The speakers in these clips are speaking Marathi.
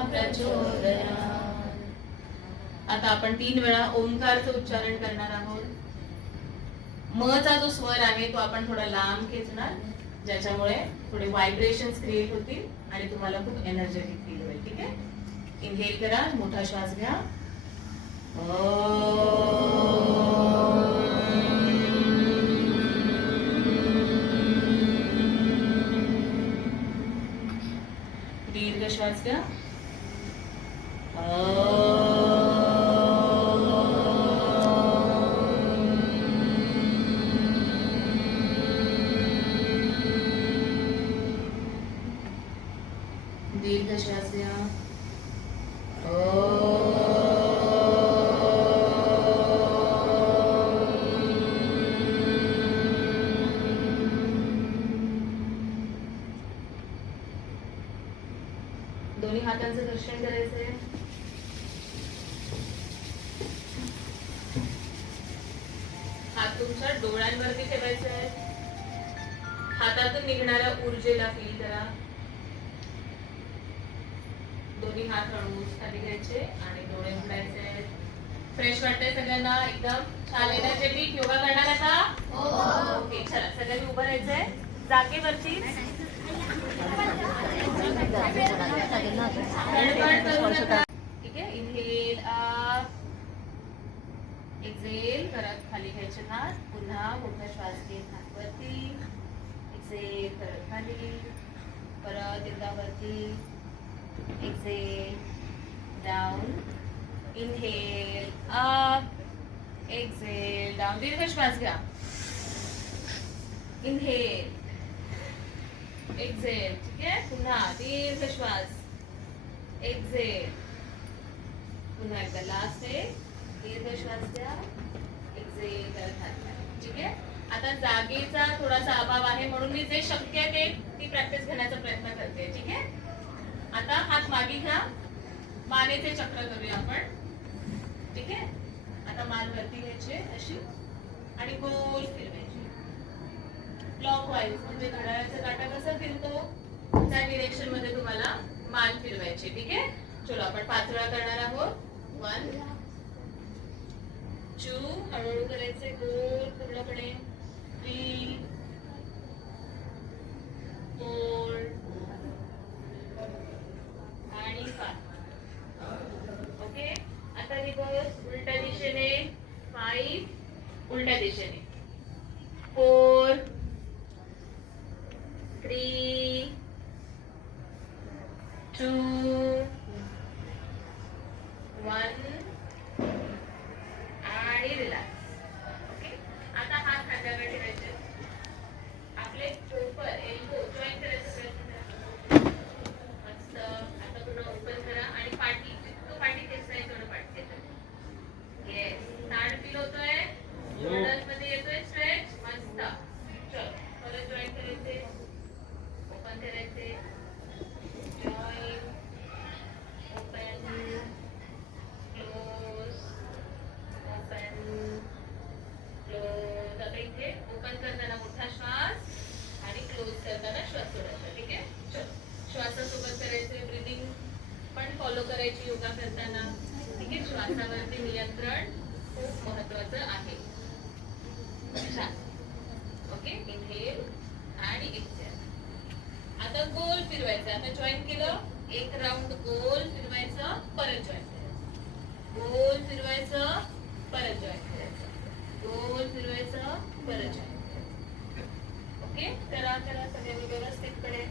प्रचोदयात्। आता आपण 3 वेळा ओंकारचं उच्चारण करणार आहोत. म चा जो स्वर आहे तो आपण थोडा लांब खेचणार, ज्याच्यामुळे थोडे व्हायब्रेशन्स क्रिएट होतील आणि तुम्हाला खूप एनर्जेटिक फील होईल. ठीक आहे. इनहेल करा, मोठा श्वास घ्या. दीर्घ श्वास घ्या. दीर्घ श्वास घ्या. दोन्ही हातांचं दर्शन करायचंय. हात तुमच्या डोळ्यांवरती ठेवायचे आहे. हातातून निघणाऱ्या ऊर्जेला फील करा. दोन्ही हात हळूच खाली घ्यायचे आणि डोळे उघडायचे. फ्रेश वाटतंय सगळ्यांना? एकदम छान एनर्जेटिक. योगा करणार आता? ओके, चला सगळ्यांनी उभं राहायचंय जागेवरती. ठीक आहे. इनहेल अप, एक्झेल करत खाली घ्यायचे हात. पुन्हा मोठा श्वास घेत हात वरती. एक्झेल करत खाली, परत एकदा वरती. Exhale down. Inhale up, exhale down. दीर्घ श्वास घ्या. Inhale, exhale. ठीक आहे. पुन्हा दीर्घ श्वास. एक्झेल. पुन्हा एकदा लास्ट आहे. दीर्घ श्वास घ्या. एक्झेल करत हात खाली. ठीक आहे. आता जागेचा थोडासा अभाव आहे म्हणून मी जे शक्य आहे ती प्रॅक्टिस घेण्याचा प्रयत्न करते. ठीक आहे. आता हात मागे घ्या. मानेचे चक्र करूया आपण. ठीक आहे. आता मान वरती घ्यायची अशी आणि गोल फिरवायची. क्लॉकवाईज म्हणजे घड्याळाचा काटा कसा फिरतो त्या डिरेक्शन मध्ये तुम्हाला मान फिरवायची. ठीक आहे. चलो आपण 5 वेळा करणार आहोत. 1 2 हळूहळू करायचे गोल पूर्णपणे. 3 4 आणि 5. ओके. आता रिव्हर्स उलट्या दिशेने. 5 उलट्या दिशेने. 4 3 2 1 आणि रिलॅक्स. ओके. आता हात खांद्यावर ठेवायचे. आपले टोपर एल्बो जॉईन करायचा प्रयत्न करा. मस्त. आता पूर्ण ओपन करा आणि पाठी जितकं पाठी खेचता येईल तेवढं पाठी खेचा. येस. ताण फील होतोय. शोल्डर्स मध्ये येतोय स्ट्रेच. मस्त. चल परत जॉईन करायचे. ओपन करायचे. Join. Open. Close. Open. Close. आता इथे ओपन करताना मोठा श्वास आणि क्लोज करताना श्वास सोडायचा. ठीक आहे. चलो श्वासासोबत करायचे. ब्रीदिंग पण फॉलो करायची योगा करताना. ठीक आहे. श्वासावरती नियंत्रण खूप महत्वाचं आहे. छान. ओके. इनहेल आणि एक्झेल. आता गोल फिरवायचं. आता जॉईन केलं. एक राऊंड गोल फिरवायचं, परत जॉईन करायचं. गोल फिरवायचं, परत जॉईन करायचं. गोल फिरवायचं, परत जॉईन करायचं. ओके. करा करा सगळ्यांनी व्यवस्थितपणे.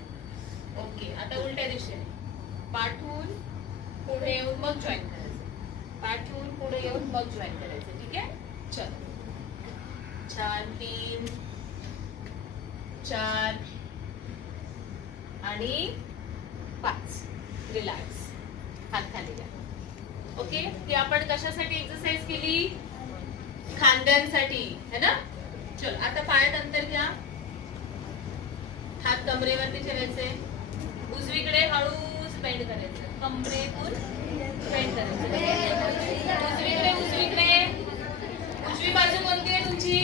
ओके. आता उलट्या दिशेने. पाठून पुढे येऊन मग जॉईन करायचं. पाठून पुढे येऊन मग जॉईन करायचं. ठीक आहे. चल छान. 3 4 आणि 5. रिलॅक्स. हात खाली घ्या. ओके. ती आपण कशासाठी एक्सरसाइज केली? खांद्यांसाठी है ना. चल आता पायात अंतर घ्या. हात कमरेवरती ठेवायचे. उजवीकडे हळूच बेंड करायचं. कमरेतून बेंड करायचं. उजवीकडे उजवीकडे. उजवी बाजू कोणती आहे तुमची?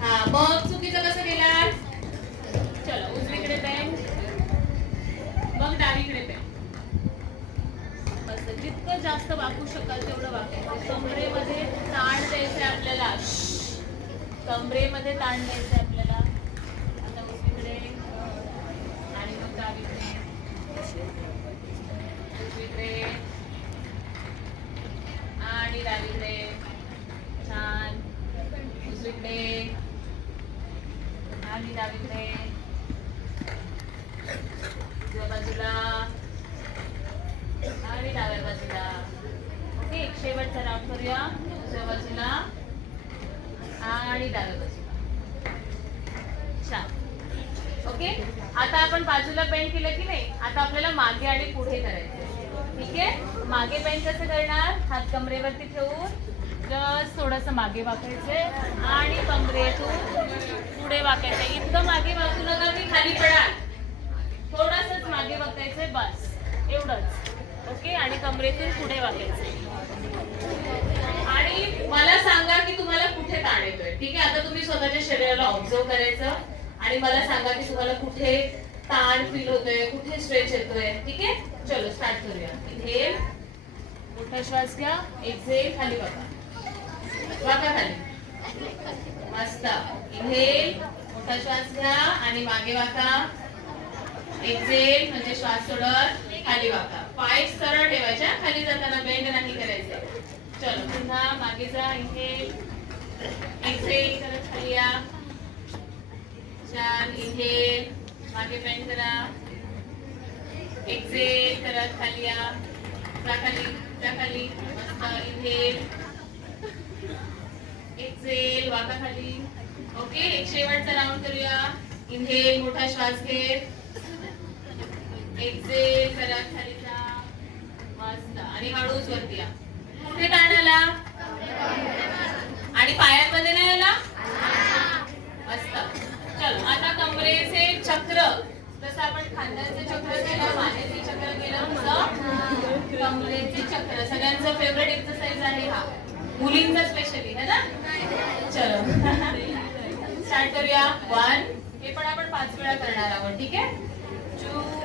हा. मग चुकीचं कसं केलं? चलो उजवीकडे बेंड, मग डावीकडे बेंड. जास्त वाकू शकाल तेवढं वाकायचं. कमरेमध्ये ताण द्यायचं आपल्याला, कमरेमध्ये ताण द्यायचं आपल्याला. आता उजवीकडे आणि मग डावीकडे, उजवीकडे आणि डावीकडे. छान. उजवीकडे आणि डावीकडे, उजव्या बाजूला आणि डाव्या बाजूला. ओके, एक शेवटचा राऊंड करूया. उजव्या बाजूला आणि डाव्या बाजूला. छान. ओके, आता आपण बाजूला बेंड केलं की नाही, आता आपल्याला मागे आणि पुढे करायचं. ठीक आहे, मागे बेंड कसं करणार? हात कमरेवरती ठेवून जस्ट थोडंसं मागे वाकायचंय आणि कमरेतून पुढे वाकायचंय. इतकं मागे वाकू नका की खाली पडाल, थोडंसंच मागे वाकायचंय, बस एवढंच. ओके, आणि कमरेतून पुढे वाकायचंय. आणि मला सांगा की तुम्हाला कुठे ताण येतोय. ठीक आहे, आता तुम्ही स्वतःच्या शरीराला ऑब्झर्व करायचं आणि मला सांगा की तुम्हाला कुठे ताण फील होतोय, कुठे स्ट्रेच येतोय. ठीक आहे, चलो स्टार्ट करूया. इन्हेल, मोठा श्वास घ्या. एक्झेल, खाली वाका, वाका खाली. मस्त. इन्हेल, मोठा श्वास घ्या आणि मागे वाका. एक्झेल म्हणजे श्वास सोडत खाली वाका. पाय सरळ ठेवायच्या, खाली जाताना बेंड नाही करायचे. चलो पुन्हा मागे जा. इन्हेल, एक्झेल करत खाली या. छान. इन्हेल, मागे बेंड करा. एक्झेल करत खाली या. जा खाली, जा खाली. मस्त. इन्हेल, एक्झेल, वाका खाली. ओके, एक शेवटचा राऊंड करूया. इन्हेल, मोठा श्वास घे. एक्झेल करत खाली जा. मस्त. आणि हळूच वरती या. कुठे ताण आला? आणि पायांमध्ये नाही आला? मस्त. चलो आता कमरेचे चक्र, जसं आपण खांद्याचे चक्र केलं, मानेचे चक्र केलं, तसं कमरेचे चक्र. सगळ्यांचं फेवरेट एक्सरसाइज आहे हा, मुलींचा स्पेशली है ना. चलो स्टार्ट करूया. 1, हे पण आपण 5 वेळा करणार आहोत. ठीक आहे. 2,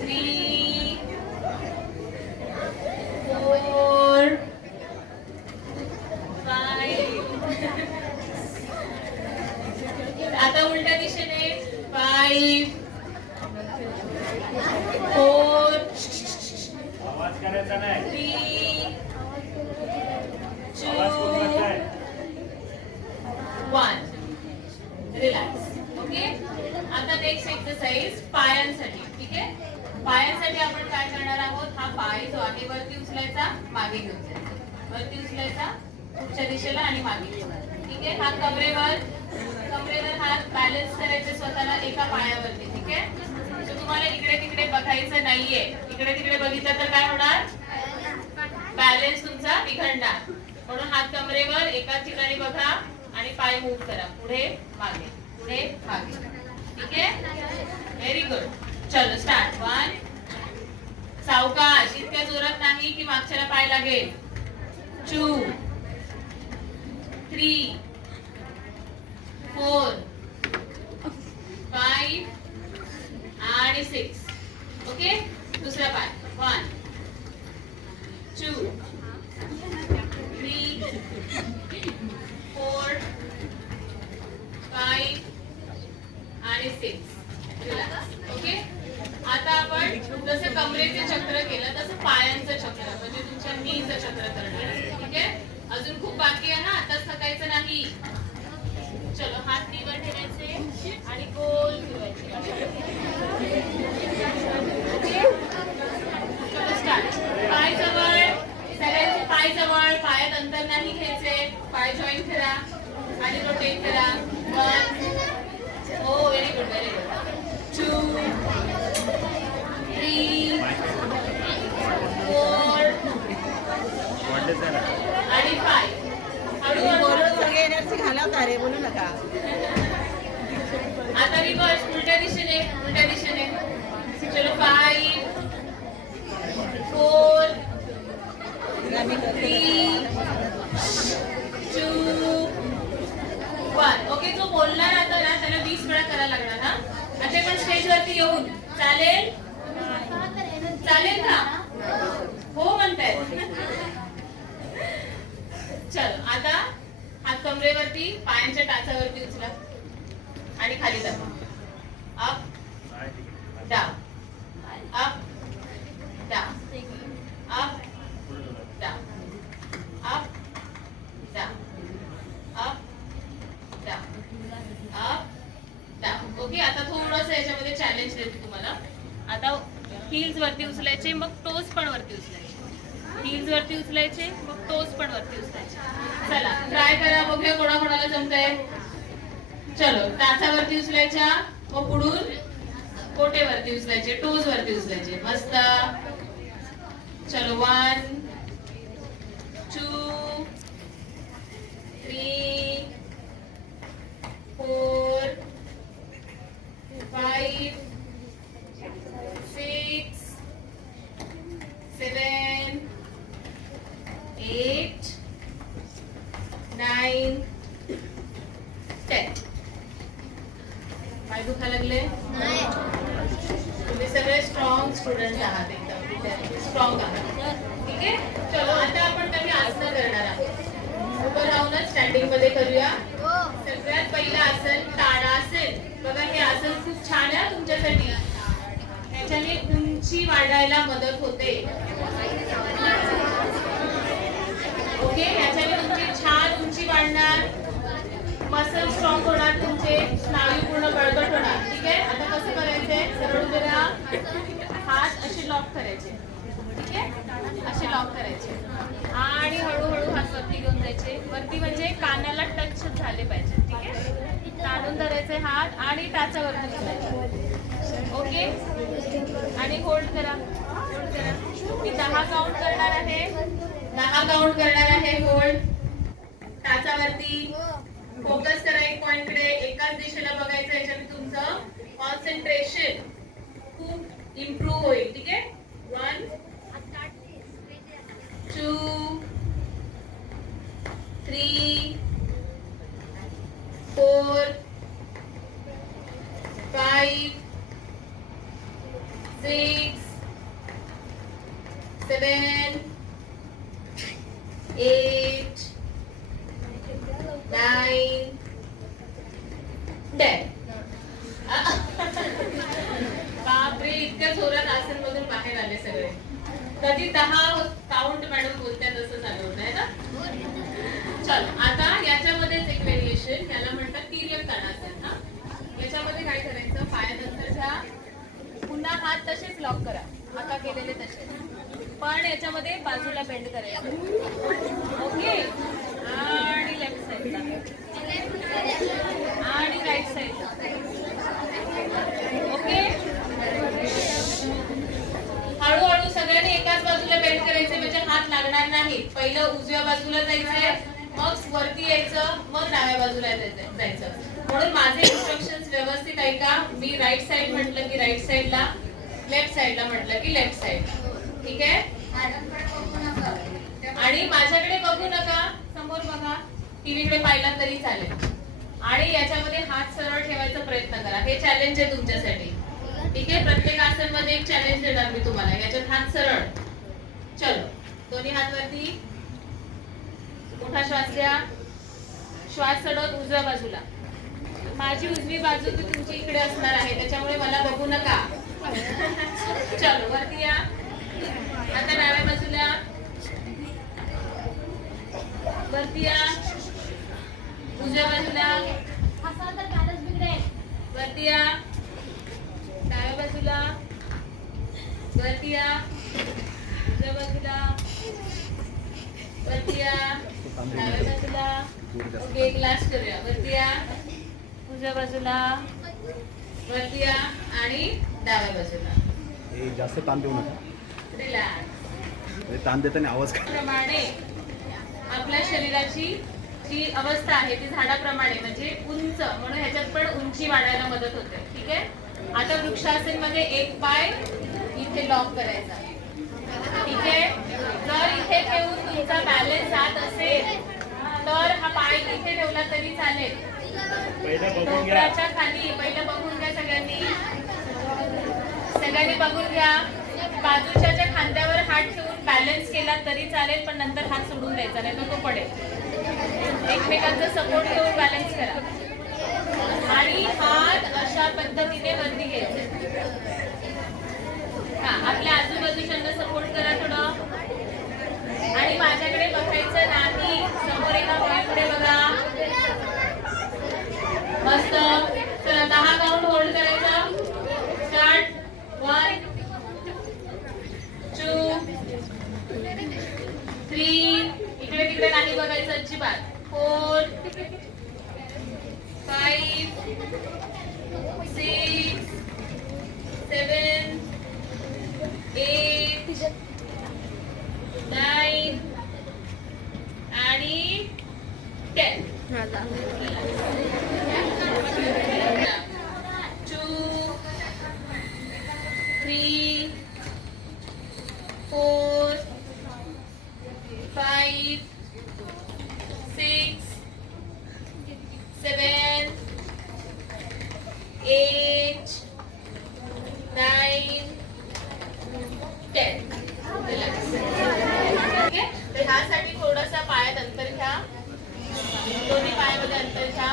3, 4, 5. आता उलट्या दिशेने. 5, 4, आवाज करायचा नाही. 3, आवाज खूप करताय. 1. रिलॅक्स. ओके, आता नेक्स्ट एक्सरसाइज पायांसाठी. ठीक आहे, पायांसाठी आपण काय करणार आहोत? हा पाय जो आहे वरती उचलायचा, मागे घेऊन जायचा, वरती उचलायचा पुढच्या दिशेला आणि मागे घेऊन. ठीक आहे, हात कमरेवर, कमरेवर हात बॅलन्स करायचे स्वतःला एका पायावरती. ठीक आहे, तर तुम्हाला इकडे तिकडे बघायचं नाहीये. इकडे तिकडे बघितलं तर काय होणार? बॅलन्स तुमचा बिघडणार. म्हणून हात कमरेवर एकाच ठिकाणी बघा आणि पाय मूव्ह करा, पुढे मागे, पुढे मागे. ठीक आहे, व्हेरी गुड. चलो स्टार्ट. 1, सावकाश, इतक्या जोरात नाही की मागच्याला पाय लागेल. 2, 3, 4, 5 आणि 6. ओके, दुसरा पाय. 1, 2, 3, 4, 5 आणि 6. ओके, आता आपण जसं कमरेचे चक्र केलं तसं पायांचं चक्र म्हणजे तुमच्या नीचं चक्र करणार. ठीक आहे, अजून खूप बाकी आहे ना, आताच थकायचं नाही. चलो हात नीवर ठेवायचे आणि गोल फिरवायचे. चलो स्टार्ट. पाय जवळ, सगळ्यांचे पाय जवळ, पायात अंतर नाही घ्यायचे. पाय जॉईन करा आणि रोटेट करा. 1, हो व्हेरी गुड, व्हेरी गुड. 2, 3, 4 आणि 5. घालवता रे, बोलू नका. आता रिव्हर्स, उलट्या दिशेने, उलट्या दिशेने. चलो 5, 4, 3, 2, 1. ओके, जो बोलणार आता ना त्याला 20 वेळा करायला लागणार. हा, आता पण स्टेजवरती येऊन चालेल? चालेल का? कमरेवरती, पायांच्या टाचावरती उचला आणि खाली दाबा. Up down, up down, up down, up down, up down, up down. Okay, आता थोडंसं याच्यामध्ये चॅलेंज देते तुम्हाला. आता हील्स वरती उचलायचे, मग टोज पण वरती उचलायचे. हील्स वरती उचलायचे, मग टोज पण वरती उचलायचे. चला ट्राय करा, बघूया कोणाकोणाला जमतंय. चलो, टाचावरती उचलायच्या, मग पुढून कोटेवरती उचलायचे, टोज वरती उचलायचे. मस्त. चलो, 1 2 3 4 5 6 7 8 9 10. पाय दुखा लागले? तुम्ही सगळे स्ट्रॉंग स्टुडंट आहात, एकदम स्ट्रॉंग आहात. ठीक आहे, चलो आता आपण काही आसनं करणार आहोत. उभं राहूनच स्टँडिंग मध्ये करूया. सगळ्यात पहिलं आसन ताडासन. बघा, हे आसन खूप छान आहे तुमच्यासाठी. याच्याने उंची वाढायला मदत होते. ओके, याच्याने तुमची छान उंची वाढणार, मसल स्ट्रॉंग होणार, तुमचे स्नायू पूर्ण बळकट होणार. ठीक आहे, आता कसं करायचंय? सरळ उभे राहा, हात असे लॉक करायचे. ठीक आहे, असे लॉक करायचे आणि हळूहळू हात वरती घेऊन जायचे. वरती म्हणजे कानाला टच झाले पाहिजे. ठीक आहे, ताणून धरायचे हात आणि टाचावरती उचलायचे. ओके, आणि होल्ड करा, होल्ड करा. मी 10 काउंट करणार आहे, 10 काउंट करणार आहे. होल्ड, टाचावरती फोकस करा एक पॉइंट कडे, एकाच दिशेला बघायचं. याच्याने तुमचं कॉन्सन्ट्रेशन खूप इम्प्रूव्ह होईल. ठीक आहे, 1 2 3 4 5 6 7 8 9 10. बापरे, इतक्या जोरात आसन मधून बाहेर आले सगळे. कधी 10 काउंट मॅडम बोलतात असं झालं होतं है ना. चल, आता याच्यामध्येच एक व्हेरिएशन, याला म्हणतात तिर्यक ताडासन. हा, याच्यामध्ये काय करायचं? पायानंतरच्या पुन्हा हात तसेच लॉक करा, आता केलेले तसे, पण याच्यामध्ये बाजूला बेंड करायचं. ओके, आणि लेफ्ट साईडला आणि राईट साईडला. ओके, हळूहळू सगळ्यांनी एकाच बाजूला बेंड करायचे, म्हणजे हात लागणार नाही. पहिलं उजव्या बाजूला जायचंय, मग वरती यायचं, मग डाव्या बाजूला जायचं. म्हणून माझे इन्स्ट्रक्शन्स व्यवस्थित ऐका. मी राईट साईड म्हटलं की राईट साईडला, लेफ्ट साईडला म्हटलं की लेफ्ट साईड. ठीक आहे, आणि माझ्याकडे बघू नका, समोर बघा, टीव्हीकडे पाहिला तरी चालेल. आणि याच्यामध्ये हात सरळ ठेवायचा प्रयत्न करा. हे चॅलेंज आहे तुमच्यासाठी. ठीक आहे, प्रत्येक आसन मध्ये एक चॅलेंज देणार मी तुम्हाला. याच्यात हात सरळ. चलो, दोन्ही हात वरती, मोठा श्वास घ्या, श्वास चढवत उजव्या बाजूला. माझी उजवी बाजू ती तुमची इकडे असणार आहे, त्याच्यामुळे मला बघू नका. चलो, वरती या. आता डाव्या बाजूला, वरती या, उजव्या बाजूला, वरती या, डाव्या बाजूला, वरती या, उजव्या बाजूला, वरती या, डाव्या बाजूला. ओके, एक लास्ट करूया. वरती या, उजव्या बाजूला, वरती या आणि डाव्या बाजूला. हे जास्त ताण देऊ नका. रिलॅक्स. ताण देताना आवाज प्रमाणे आपल्या शरीराची जी अवस्था आहे ती झाडाप्रमाणे म्हणजे उंच, म्हणून ह्याच्यात पण उंची वाढायला मदत होते. ठीक आहे, आता वृक्षासन मध्ये एक पाय इथे लॉक करायचा. ठीक आहे, जर इथे ठेवून तुमचा बॅलन्स जात असेल तर हा पाय इथे ठेवला तरी चालेल. डोंगराच्या खाली पहिलं बघून घ्या सगळ्यांनी, सगळ्यांनी बघून घ्या. बाजूच्या खांद्यावर हात ठेवून बॅलन्स केला तरी चालेल, पण नंतर हात सोडून द्यायचा नाही तर तो पडेल. एकमेकांचा सपोर्ट घेऊन बॅलन्स करा आणि हात अशा पद्धतीने वरती घ्यायचे. हा, आपल्या आजूबाजूच्यांना सपोर्ट करा थोडं आणि माझ्याकडे बघायचं नाही, समोर एका मुलीकडे बघा. मस्त. चला 10 काउंट होल्ड करायचा. स्टार्ट. 1 2 3 इकडे तिकडे नाही बघायचं अजिबात. 4 5 6 7 8 9 आणि 10. 2 3 4 5 6 7 8 9 10. ओके, तर ह्यासाठी थोडासा पायात अंतर घ्या. दोन्ही पायामध्ये अंतर घ्या.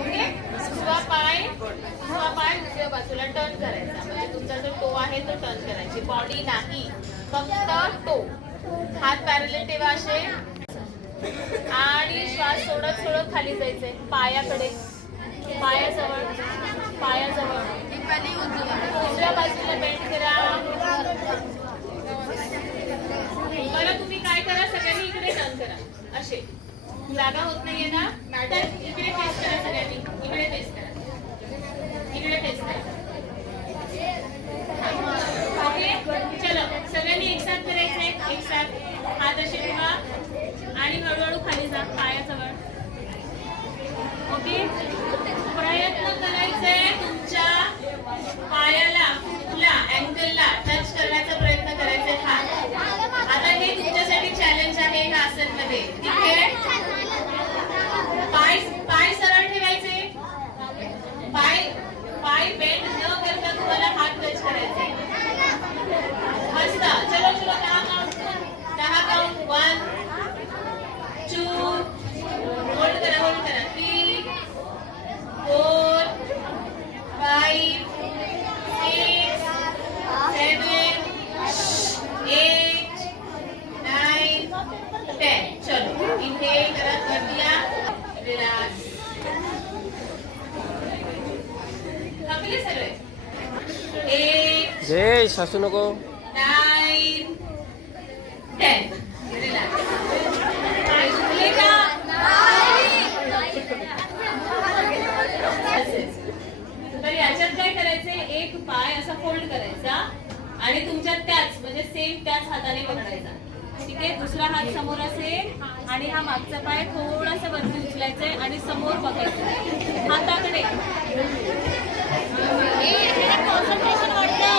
ओके, दुसरा पाय दुसऱ्या बाजूला टर्न करायचा. म्हणजे तुमचा जो टो आहे तो टर्न करायची. बॉडी नाही, फक्त टो. हात पॅरलल ठेवा असे आणि श्वास सोडत सोडत खाली जायचे. पायाकडे, पायाजवळ, पायाजवळ. दुसऱ्या बाजूला बेंड करा. बरं, तुम्ही काय करा, सगळ्यांनी इकडे टर्न करा. असे जागा होत नाहीये ना, तर इकडे टेस्ट करा सगळ्यांनी. इकडे टेस्ट करा, इकडे टेस्ट करा. ओके, चलो सगळ्यांनी एक साथ करायचंय. एक साथ हात असे ठेवा आणि हळूहळू खाली जा पायाजवळ. ओके, प्रयत्न करायचंय तुमच्या पायाला, कुठला अँकलला टच करण्याचा प्रयत्न करायचा हात. आता हे तुमच्यासाठी चॅलेंज आहे ह्या आसन मध्ये. ठीक आहे, पाय सरळ ठेवायचे. पाय बेंड न करता तुम्हाला हात टच करायचे. मस्त. चलो चलो 10 काउंट. 1 2 होल्ड करा, होल्ड करा. 3 4 5 6 7 8 9 10. चलो इनहेल करत वरती या. रिलॅक्स. थकले सगळे. 8 जय सासू नको. 9 10. रिलॅक्स. पाय दुखले का? तर याच्यात काय करायचंय, एक पाय असा फोल्ड करायचा आणि तुमच्या त्याच म्हणजे सेम त्याच हाताने पकडायचा. ठीक आहे, दुसरा हात समोर असेल आणि हा मागचा पाय थोडासा वरती उचलायचंय आणि समोर बघायचं हाताकडे. कॉन्सन्ट्रेशन वाटतं.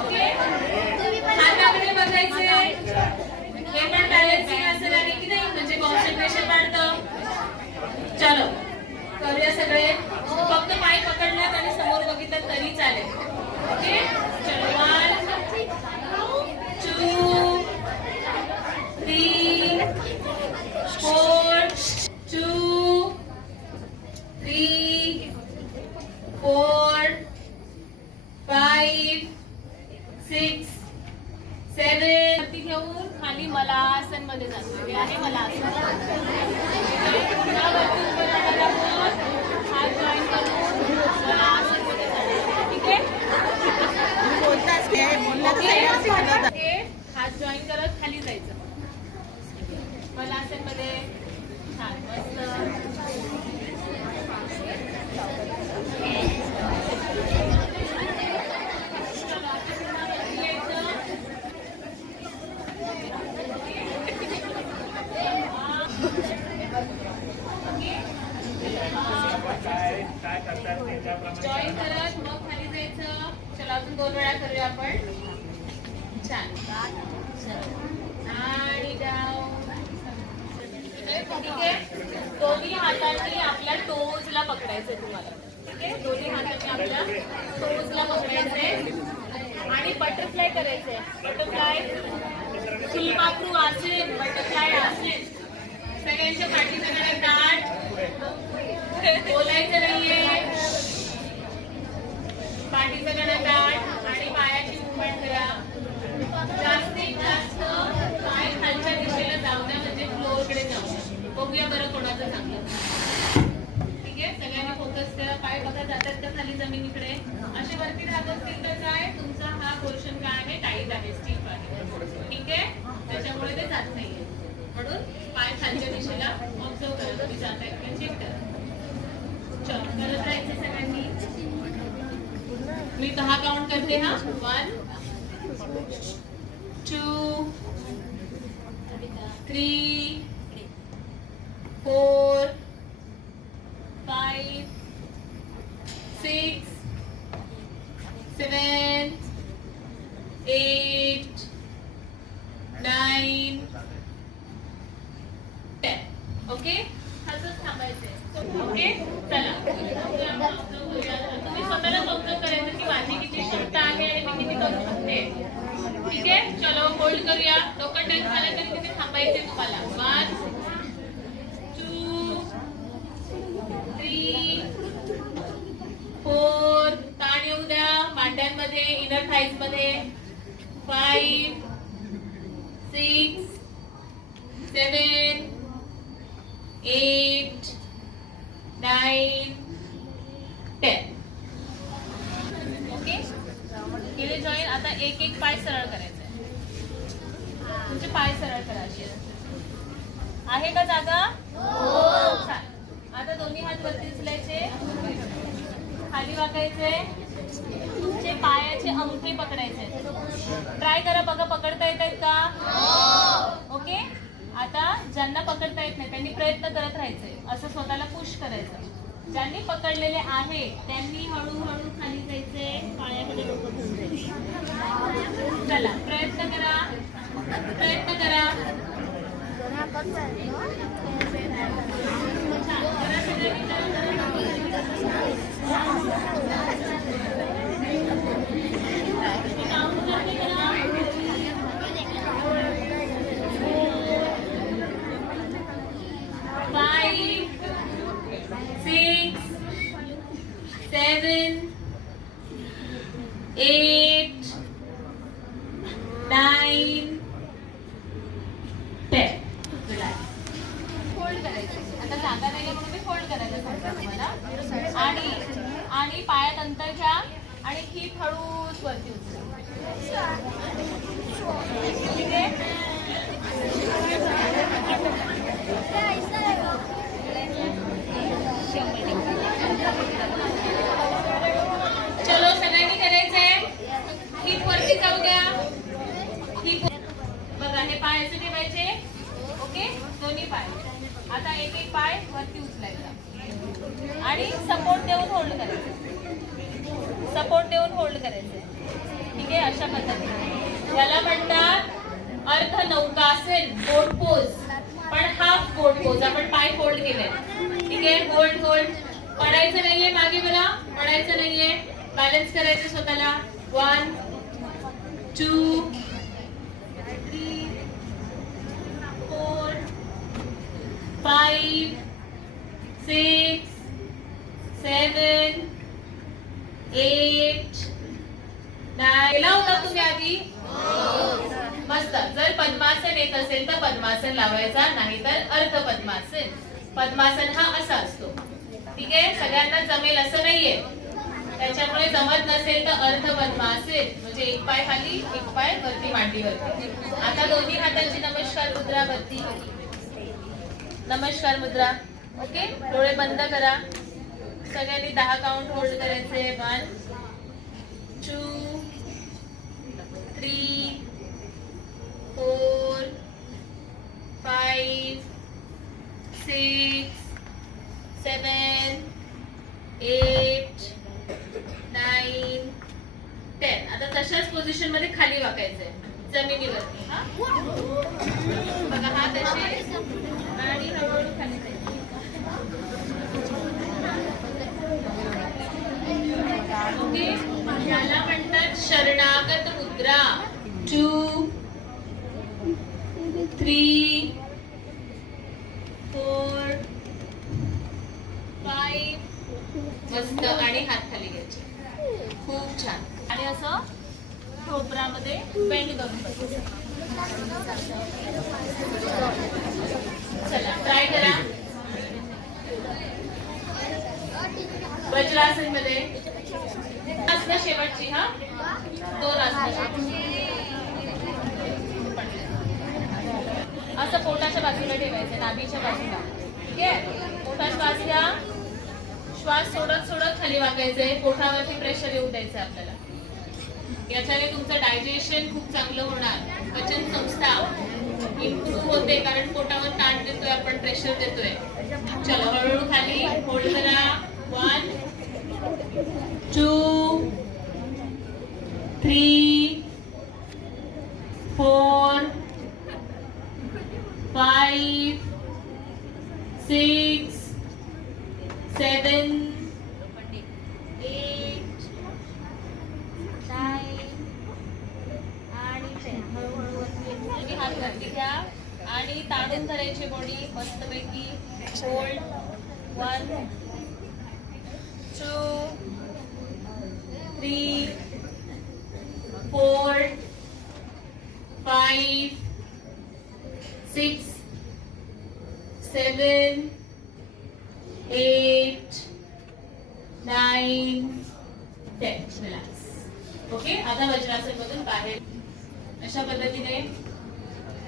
ओके, हाताकडे बघायचंय. हे पण बॅलन्सिंग असेल आणि की नाही, म्हणजे कॉन्सन्ट्रेशन वाढतं. चलो करूया सगळे. फक्त पाय पकडल्यात आणि समोर बघितलं तरी चालेल. ओके, चलो 1 2 3 4 2 3 4 5 6 7. वरती घेऊन खाली मलासन मध्ये जातो. हे आहे मलासन. वरती उभं राहायला लागून हात जॉईन करून मलासन मध्ये जातो. ठीक आहे, हात जॉईन करत खाली जायचं मलासन मध्ये. छान, मस्त. काय करतात त्याच्याप्रमाणे जॉईन करत मग खाली जायचं. चला अजून 2 वेळा करूया आपण. छान. आणि डाऊन. ठीक आहे, दोन्ही हातांनी आपल्या टोजला पकडायचं तुम्हाला. ठीक आहे, दोन्ही हातांनी आपल्या टोजला पकडायचंय आणि बटरफ्लाय करायचंय. बटरफ्लाय, फुलपाखरू आसन, बटरफ्लाय आसन. सगळ्यांच्या पाठीचं करा ताट. बोलायचं नाहीये. पाठीचं करा ताट आणि पायाची मुवमेंट करा. जास्तीत जास्त पाय खालच्या दिशेला जाऊ द्या, म्हणजे फ्लोअरकडे जाऊ द्या. बघूया बरं कोणाचं चांगलं. ठीक आहे, सगळ्यांनी फोकस करा. पाय बघा जातात का खाली जमिनीकडे. असे वरती राहत असतील तर काय तुमचा हा पोर्शन काय आहे, टाईट आहे, स्टीफ आहे. ठीक आहे, त्याच्यामुळे ते जात नाहीये. म्हणून पाय खालच्या दिशेला ऑब्झर्व करा, तुम्ही जाताय का चेक करा. चल करत राहायचं सगळ्यांनी. मी 10 काउंट करते हा. 1 2 3 4 5 6 7 8 9 10. ओके, असंच थांबायचंय. ओके, चला तुम्ही स्वतःला ऑब्झर्व करायचं की माझी किती क्षमता आहे आणि मी किती करू शकते. ठीक आहे, चलो होल्ड करूया. डोकं टच झालं तरी तिथे थांबायचे तुम्हाला. 1 2 3 4 ताण येऊ द्या मांड्यांमध्ये, इनर थाईज मध्ये. 5 6 7 8 9 10. ओके, केले जॉईन. आता एक एक पाय सरळ करायचा आहे. तुमचे पाय सरळ करा. आहे का जागा? छान. आता दोन्ही हात वरती उचलायचे, खाली वाकायचे. तुमचे पायाचे अंगठे पकडायचे. ट्राय करा, बघा पकडता येत आहेत का? ओके, आता ज्यांना पकडता येत नाही त्यांनी प्रयत्न करत राहायचे. असं स्वतःला पुश करायचं. ज्यांनी पकडलेले आहे त्यांनी हळूहळू खाली जायचे, पायाकडे डोकं घेऊन जायचं. चला प्रयत्न करा, प्रयत्न करा. आणि पायात अंतर घ्या आणि हिप हळूच वरती उचला. ठीक आहे, चलो सगळ्यांनी करायचंय. हिप वरती जाऊ द्या. हिप बघा, हे पाय असे ठेवायचे. ओके, दोन्ही पाय. आता एक एक पाय वरती उचलायचा आणि सपोर्ट देऊन होल्ड करायचं. सपोर्ट देऊन होल्ड करायचं. ठीक आहे, अशा पद्धतीने याला म्हणतात अर्ध नौकासन, बोट पोज. पण हाफ बोट पोज. आपण पाय फोल्ड केले. ठीक आहे, होल्ड होल्ड. पडायचं नाहीये मागे, मला पडायचं नाहीये. बॅलन्स करायचं स्वतःला. 1 2 3 4 5 6 7 8 9. केला होता तुम्ही आधी? मस्त. जर पद्मासन येत असेल तर पद्मासन लावायचा, नाही तर अर्ध पद्मासन. पद्मासन हा असा असतो. ठीक आहे, सगळ्यांना जमेल असं नाहीये. त्याच्यामुळे जमत नसेल तर अर्ध पद्मासन, म्हणजे एक पाय खाली एक पाय वरती मांडीवरती. आता दोन्ही हातांची नमस्कार मुद्रा वरती. नमस्कार मुद्रा. ओके, डोळे बंद करा. सगळ्यांनी 10 काउंट होल्ड करायचे. 1 2 3 4 5 6 7 8 9 10. आता तशाच पोझिशन मध्ये खाली वाकायचंय जमिनीवरती. हा बघा, हात असे आणि हळूहळू खाली जायचं. ओके, याला म्हणतात शरणागत मुद्रा. 2 3 मध्ये बेंड करून बसा. चला ट्राय करा. वज्रासन मध्ये आसनं शेवटची हा 2 आसनं. असं पोटाच्या बाजूला ठेवायचं, नाभीच्या बाजूला. ठीक आहे. मोठा श्वास घ्या. श्वास सोडत सोडत खाली वाकायचंय. पोटावरती प्रेशर येऊ द्यायचं आपल्याला. याच्याने तुमचं डायजेशन खूप चांगलं होणार. पचन संस्था इम्प्रूव्ह होते, कारण पोटावर ताण देतोय आपण, प्रेशर देतोय. चलो हळूहळू खाली होल्ड करा. 1 2 3 4 5 6 7 8 तुम्ही हात वरती घ्या आणि ताणून धरायची बॉडी मस्तपैकी. होल्ड. 1 2 3 4 5 6 7 8 9 10. रिलॅक्स. ओके. आता वज्रासन मधून बाहेर अशा पद्धतीने.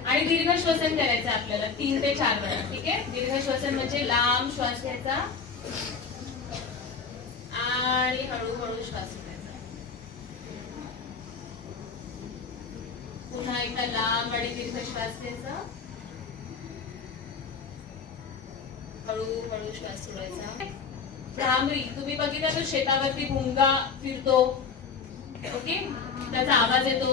आणि दीर्घ श्वसन करायचं आपल्याला 3 ते 4 वेळा. ठीक आहे. दीर्घ श्वसन म्हणजे लांब श्वास घ्यायचा आणि हळूहळू श्वास सोडायचा. पुन्हा एकदा लांब आणि दीर्घ श्वास घ्यायचा, हळूहळू श्वास सोडायचा. भ्रामरी तुम्ही बघितलं तो शेतावरती भुंगा फिरतो. ओके. त्याचा आवाज येतो,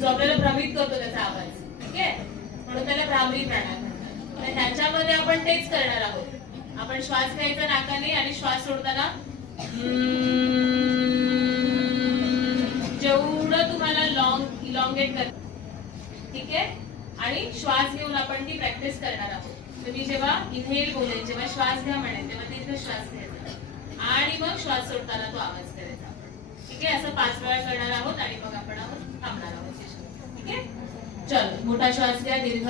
जो आपल्याला भ्रमित करतो त्याचा आवाज. ठीक आहे. म्हणून त्याला भ्रामरी प्राणायाम म्हणतात. आणि त्याच्यामध्ये आपण तेच करणार आहोत. आपण श्वास घ्यायचा नाकाने आणि श्वास सोडताना जेवढं तुम्हाला इलॉंगेट कर. ठीक आहे. आणि श्वास घेऊन आपण ती प्रॅक्टिस करणार आहोत. तुम्ही जेव्हा इनहेल बोलेल, जेव्हा श्वास घ्या म्हणेल, तेव्हा दीर्घ श्वास घ्यायचा आणि मग श्वास सोडताना तो आवाज करायचा आपण. ठीक आहे. असं 5 वेळा करणार आहोत आणि मग आपण थांबणार आहोत. ठीक आहे. चल मोठा श्वास घ्या, दीर्घ.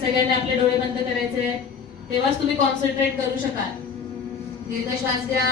सगळ्यांनी आपले डोळे बंद करायचे, तेव्हाच तुम्ही कॉन्सन्ट्रेट करू शकाल. दीर्घ श्वास घ्या.